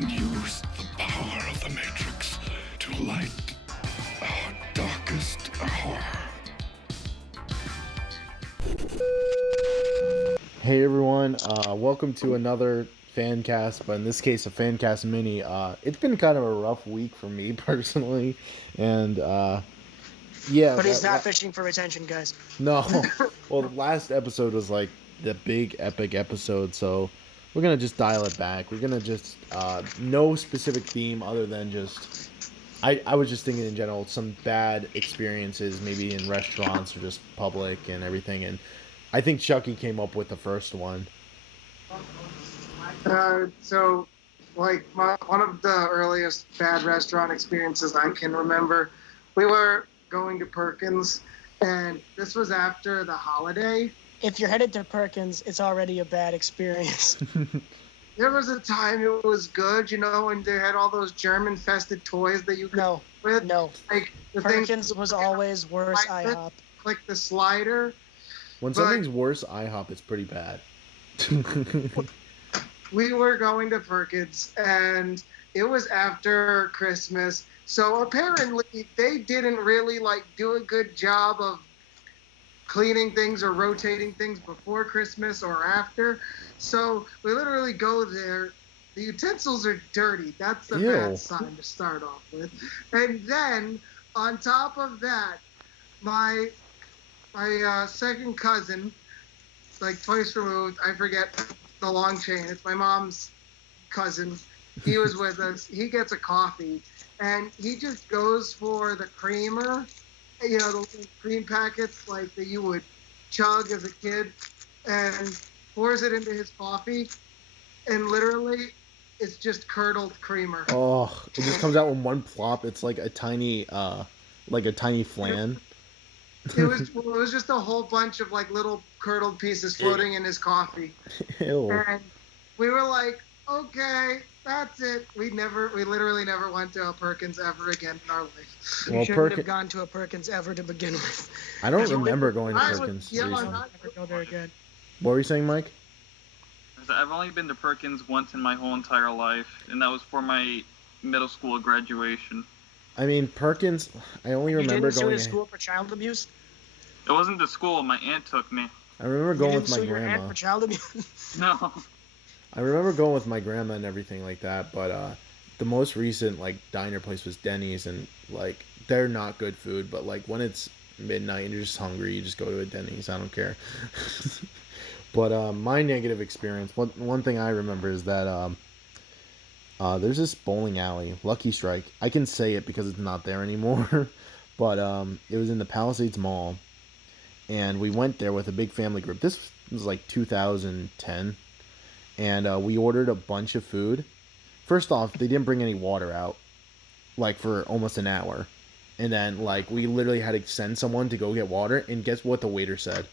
and use the power of the Matrix to light our darkest hour. Hey everyone, welcome to another FanCast, but in this case a FanCast mini. It's been kind of a rough week for me personally, and yeah. But he's not fishing for retention, guys. No, well, the last episode was like the big epic episode, so we're gonna just dial it back. We're gonna just no specific theme other than just I was just thinking in general some bad experiences maybe in restaurants or just public and everything, and I think Chucky came up with the first one. So, one of the earliest bad restaurant experiences I can remember, we were going to Perkins, and this was after the holiday. If you're headed to Perkins, it's already a bad experience. There was a time it was good, and they had all those germ-infested toys that you could with. No. Like the Perkins was always worse IHOP. Like the slider. When something's worse IHOP, it's pretty bad. We were going to Perkins, and it was after Christmas. So apparently they didn't really do a good job of cleaning things or rotating things before Christmas or after. So we literally go there. The utensils are dirty. That's the bad sign to start off with. And then on top of that, my second cousin, twice removed, I forget the long chain. It's my mom's cousin. He was with us. He gets a coffee, and he just goes for the creamer, the little cream packets that you would chug as a kid, and pours it into his coffee, and literally it's just curdled creamer. Oh, it just comes out in one plop. It's like a tiny flan. It was just a whole bunch of little curdled pieces floating in his coffee. Ew. And we were like, okay, that's it. We literally never went to a Perkins ever again in our life. You shouldn't have gone to a Perkins ever to begin with. I don't remember going to Perkins. Never go there again. What were you saying, Mike? I've only been to Perkins once in my whole entire life, and that was for my middle school graduation. I mean, Perkins, I only remember going to school for child abuse? It wasn't the school. My aunt took me. I remember going with my your grandma. aunt for child abuse? No. I remember going with my grandma and everything like that, but the most recent diner place was Denny's, and they're not good food, but when it's midnight and you're just hungry, you just go to a Denny's. I don't care. But my negative experience, one thing I remember is that there's this bowling alley, Lucky Strike. I can say it because it's not there anymore, but it was in the Palisades Mall, and we went there with a big family group. This was 2010, and we ordered a bunch of food. First off, they didn't bring any water out, for almost an hour, and then we literally had to send someone to go get water, and guess what the waiter said?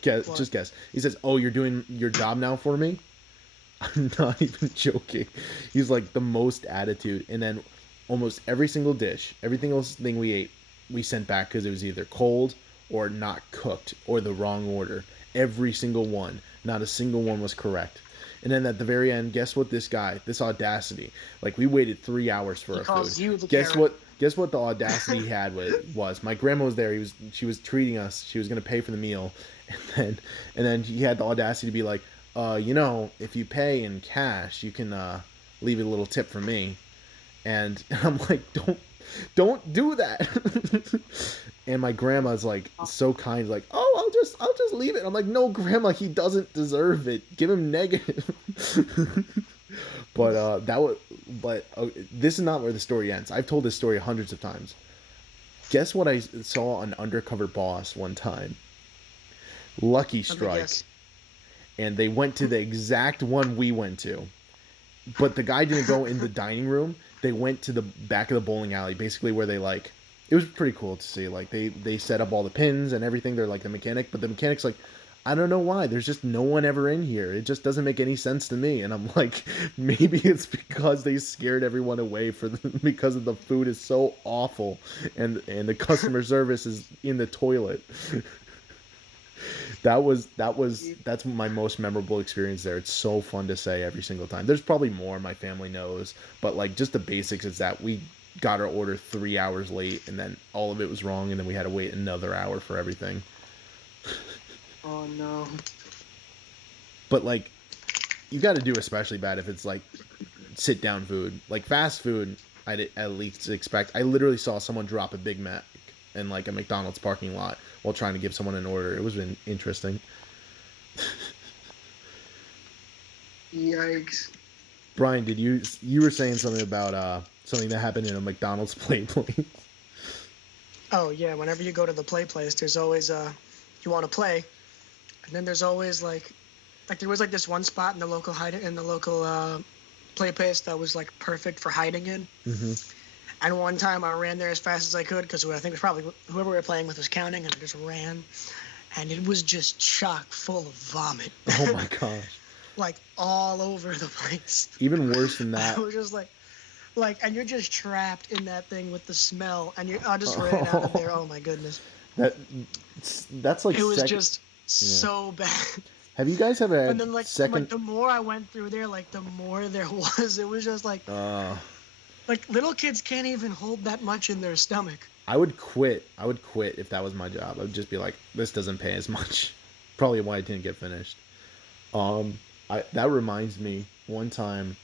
Just guess. He says, "Oh, you're doing your job now for me?" I'm not even joking. He's the most attitude. And then almost every single dish, everything else thing we ate, we sent back because it was either cold or not cooked or the wrong order. Every single one. Not a single one was correct. And then at the very end, guess what this audacity, we waited 3 hours for our food. Guess what the audacity he had was my grandma was there. She was treating us. She was going to pay for the meal. And then he had the audacity to be like, if you pay in cash, you can leave a little tip for me. And I'm like, don't do that. And my grandma's so kind, oh, I'll just leave it. I'm like, no, Grandma, he doesn't deserve it. Give him negative. But this is not where the story ends. I've told this story hundreds of times. Guess what I saw on Undercover Boss one time? Lucky Strike. And they went to the exact one we went to. But the guy didn't go in the dining room. They went to the back of the bowling alley, basically where they it was pretty cool to see. They set up all the pins and everything. They're the mechanic, but the mechanic's I don't know why. There's just no one ever in here. It just doesn't make any sense to me. And I'm maybe it's because they scared everyone away because of the food is so awful and the customer service is in the toilet. That's my most memorable experience there. It's so fun to say every single time. There's probably more my family knows, but like just the basics is that we got our order 3 hours late, and then all of it was wrong, and then we had to wait another hour for everything. Oh no. But like, you got to do especially bad if it's like sit down food, like fast food. I'd at least expect. I literally saw someone drop a Big Mac in like a McDonald's parking lot while trying to give someone an order. It was interesting. Yikes. Brian, did you were saying something about something that happened in a McDonald's play place? Oh yeah, whenever you go to the play place, there's always you want to play, and then there's always like there was like this one spot in the local play place that was like perfect for hiding in. Mm-hmm. And one time I ran there as fast as I could because I think it was probably whoever we were playing with was counting, and I just ran, and it was just chock full of vomit. Oh my gosh! Like all over the place. Even worse than that. I was just like, and you're just trapped in that thing with the smell, and I just ran out of there. Oh my goodness. That's like it was just so bad. Have you guys ever had and then like the more I went through there, like the more there was. It was just like little kids can't even hold that much in their stomach. I would quit if that was my job. I would just be like, this doesn't pay as much. Probably why it didn't get finished. That reminds me one time.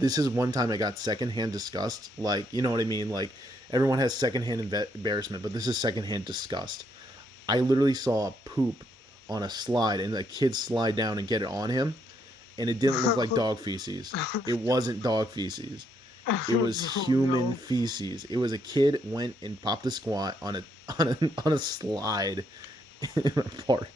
This is one time I got secondhand disgust. Like, you know what I mean? Like, everyone has secondhand embarrassment, but this is secondhand disgust. I literally saw poop on a slide, and the kid slide down and get it on him, and it didn't look like dog feces. It wasn't dog feces. It was human feces. It was a kid went and popped a squat on a slide in a park.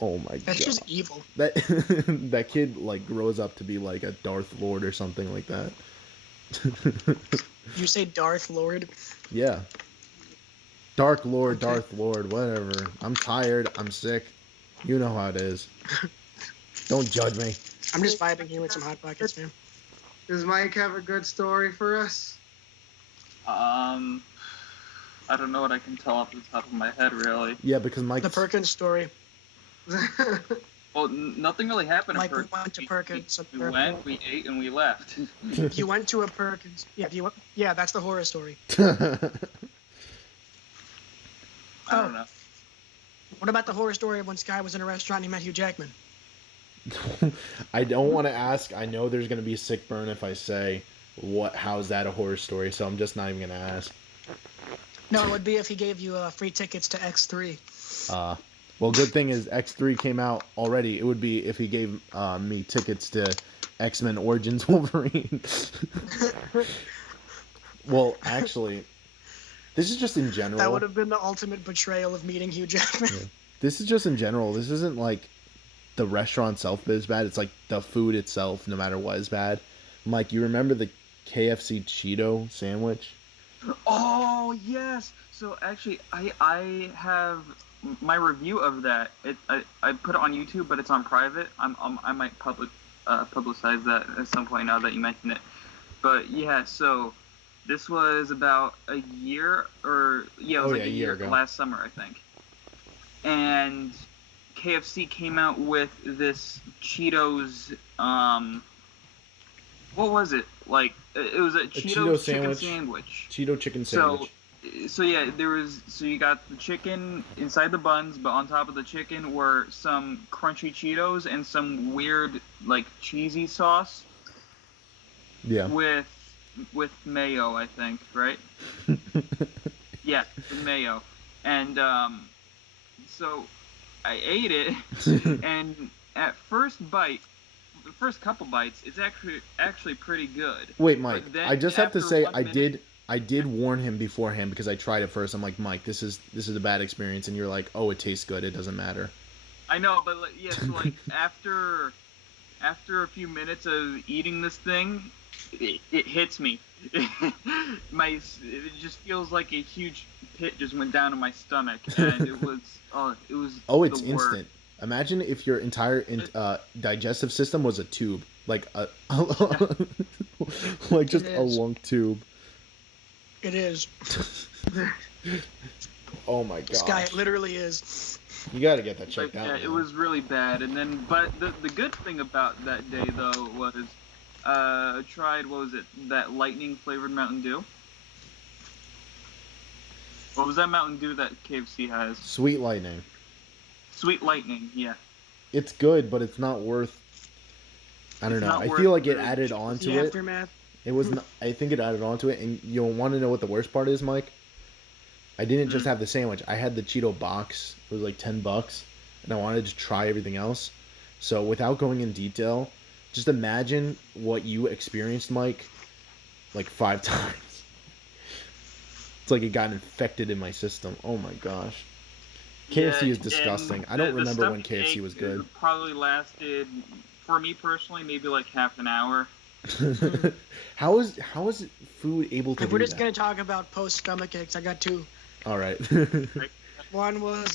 Oh my god. That's just evil. That kid like grows up to be like a Darth Lord or something like that. You say Darth Lord? Yeah. Dark Lord, okay. Darth Lord, whatever. I'm tired. I'm sick. You know how it is. Don't judge me. I'm just vibing here with some Hot Pockets, man. Does Mike have a good story for us? I don't know what I can tell off the top of my head, really. Yeah, because Mike. The Perkins story. Well, nothing really happened. Like we went to Perkins. We went, we ate, and we left. You went to a Perkins. Yeah, that's the horror story. I don't know. What about the horror story of when Sky was in a restaurant and he met Hugh Jackman? I don't want to ask. I know there's going to be a sick burn if I say how's that a horror story, so I'm just not even going to ask. No, it would be if he gave you free tickets to X3. Well, good thing is X3 came out already. It would be if he gave me tickets to X-Men Origins Wolverine. Well, actually, this is just in general. That would have been the ultimate betrayal of meeting Hugh Jackman. Yeah. This is just in general. This isn't like the restaurant itself is bad. It's like the food itself, no matter what, is bad. Mike, you remember the KFC Cheeto sandwich? Oh, yes. So actually, I have my review of that. I put it on YouTube, but it's on private. I might publicize that at some point now that you mention it. But yeah, so this was about a year, or it was a year ago. Last summer, I think. And KFC came out with this Cheetos. What was it? Like, it was a Cheetos chicken sandwich. Cheeto chicken sandwich. So yeah, so you got the chicken inside the buns, but on top of the chicken were some crunchy Cheetos and some weird, like, cheesy sauce. Yeah. With mayo, I think, right? Yeah, with mayo. And so I ate it, and at first bite, the first couple bites, it's actually pretty good. Wait, Mike, I just have to say I did warn him beforehand because I tried it first. I'm like, Mike, this is a bad experience, and you're like, oh, it tastes good. It doesn't matter. I know, but yeah, so like after a few minutes of eating this thing, it hits me. It just feels like a huge pit just went down in my stomach, and it was it's instant. Imagine if your entire digestive system was a tube, like like just a long tube. It is. Oh my god. Sky, it literally is. You got to get that Like, checked out. yeah, Man. it was really bad. And then, but the good thing about that day though was, I tried, what was it? That lightning flavored Mountain Dew. What was that Mountain Dew that KFC has? Sweet Lightning. Sweet Lightning, yeah. It's good, but it's not worth. I don't It's know. not I worth feel like it the- added The onto it. aftermath. It was. Not, I think it added onto it, and you'll want to know what the worst part is, Mike. I didn't just have the sandwich. I had the Cheeto box. It was like $10, and I wanted to try everything else. So without going in detail, just imagine what you experienced, Mike, like 5 times. It's like it got infected in my system. Oh my gosh. KFC is Yeah, disgusting. and I don't the remember when stuffed KFC egg was good. Probably lasted, for me personally, maybe like half an hour. How is food able to If do we're just that? gonna talk about post stomach aches, I got 2. All right. One was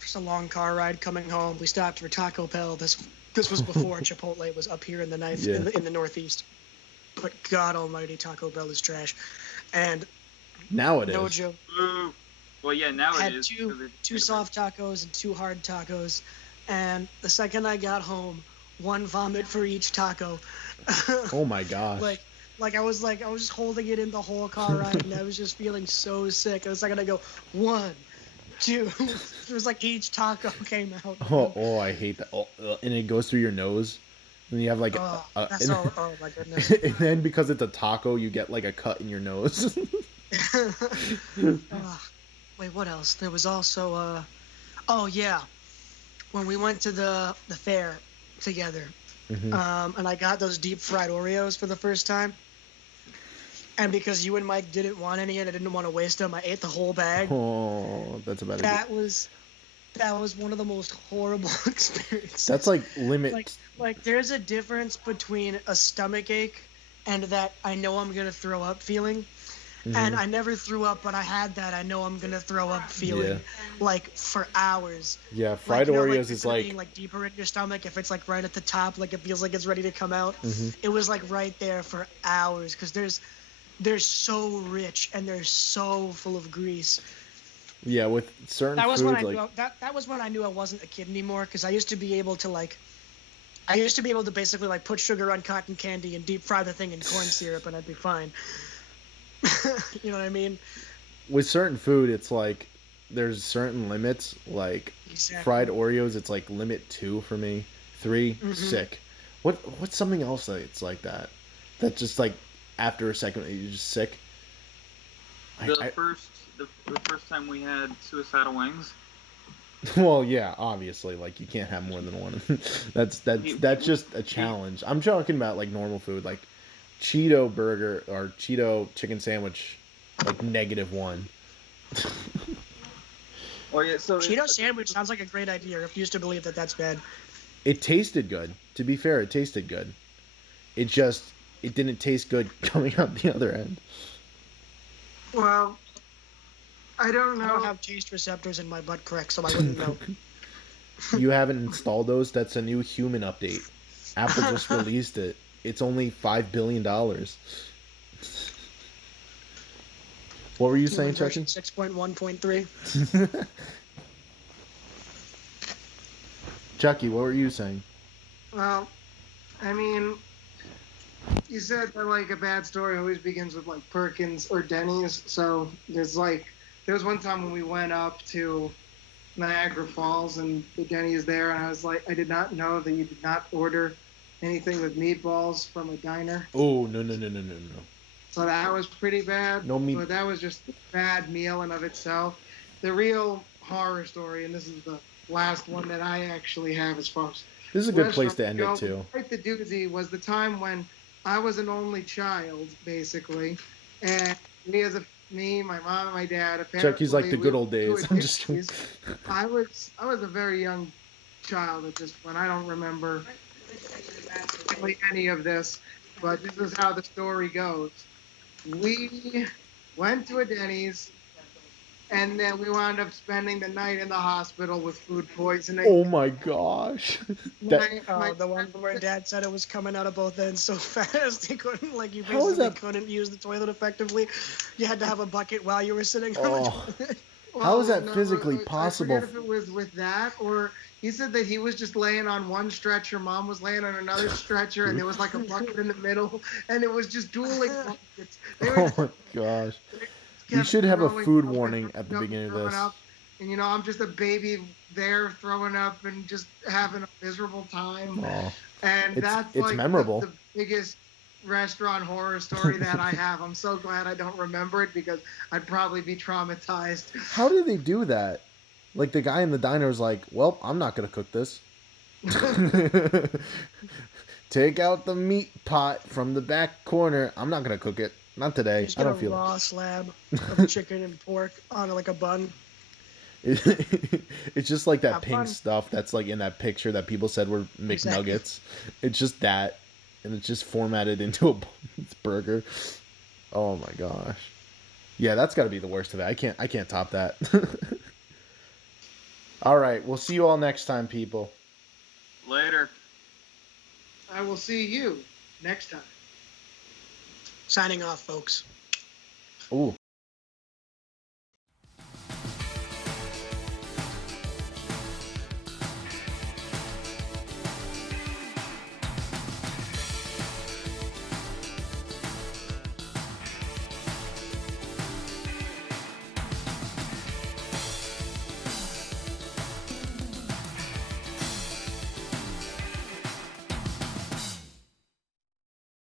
just a long car ride coming home. We stopped for Taco Bell. This was before Chipotle was up here in the knife Yeah. in the Northeast. But God Almighty, Taco Bell is trash. And Now it is. no joke, Ooh. Well, yeah, now had it is. two soft tacos and 2 hard tacos. And the second I got home, 1 vomit for each taco. Oh my gosh. Like I was just holding it in the whole car ride, and I was just feeling so sick. I was like gonna go 1, 2. It was like each taco came out. Oh, I hate that. Oh, and it goes through your nose. And you have like Oh, that's and, all. Oh my goodness. and then because it's a taco, you get like a cut in your nose. Wait, what else? There was also oh yeah, when we went to the fair together, Mhm. and I got those deep fried Oreos for the first time. And because you and Mike didn't want any and I didn't want to waste them, I ate the whole bag. Oh, that's about it. That was one of the most horrible experiences. That's like limit. Like there's a difference between a stomach ache and that I know I'm gonna throw up feeling. And I never threw up, but I had that I know I'm gonna throw up feeling, Yeah. like for hours. Yeah, fried you know, Oreos like, is being like deeper in your stomach. If it's like right at the top, like it feels like it's ready to come out. Mhm. It was like right there for hours because they're so rich and they're so full of grease. Yeah, with certain That was foods when I like knew that was when I knew I wasn't a kid anymore because I used to be able to basically like put sugar on cotton candy and deep fry the thing in corn syrup and I'd be fine. You know what I mean? with certain food, it's like there's certain limits. Like Exactly. fried Oreos, it's like limit 2 for me. 3, Mhm. sick. What's something else that it's like that? That just like after a second you're just sick. The first time we had suicidal wings. Well, yeah, obviously, like you can't have more than one. that's just a challenge. I'm talking about like normal food, like Cheeto burger or Cheeto chicken sandwich, like -1. Oh yeah, so Cheeto sandwich sounds like a great idea. I refuse to believe that that's bad. It tasted good. To be fair, it tasted good. It didn't taste good coming out the other end. Well, I don't I know. don't have taste receptors in my butt crack, so I wouldn't know. You haven't installed those? That's a new human update. Apple just released it. It's only $5 billion. What were you saying, Chucky? 6.1.3. Chucky, what were you saying? Well, I mean, you said that like a bad story always begins with like Perkins or Denny's. So there was one time when we went up to Niagara Falls and the Denny's there, and I was like, I did not know that you did not order anything with meatballs from a diner. Oh, no. So that was pretty bad. No meat. But that was just a bad meal in of itself. The real horror story, and this is the last one that I actually have as far as This is a good place to end it, too. Quite the doozy was the time when I was an only child, basically, and me, my mom, and my dad. Chucky's like the apparently, good we old went days. to I'm just Denny's. I was a very young child at this point. I don't remember really any of this, but this is how the story goes. We went to a Denny's, and then we wound up spending the night in the hospital with food poisoning. Oh my gosh. The one where Dad said it was coming out of both ends so fast he couldn't, like, you How is basically that- couldn't use the toilet effectively. You had to have a bucket while you were sitting on the Oh. toilet. How is Well, that physically I possible? forget if it was with that or he said that he was just laying on one stretcher, mom was laying on another stretcher, and there was like a bucket in the middle, and it was just dueling blankets. They were Oh just, my gosh. they just We kept should have a throwing food up and warning at the throwing up beginning and of throwing this. up. And I'm just a baby there throwing up and just having a miserable time. Oh, And that's it's like memorable. the biggest restaurant horror story that I have. I'm so glad I don't remember it because I'd probably be traumatized. How did they do that? Like the guy in the diner was like, "Well, I'm not gonna cook this. Take out the meat pot from the back corner. I'm not gonna cook it. Not today. Just I get a don't feel raw slab of chicken and pork on like a bun. it." It's just like that Have pink fun. stuff that's like in that picture that people said were Exactly. McNuggets. It's just that, and it's just formatted into a burger. Oh my gosh. Yeah, that's got to be the worst of it. I can't top that. All right, we'll see you all next time, people. Later. I will see you next time. Signing off, folks. Ooh.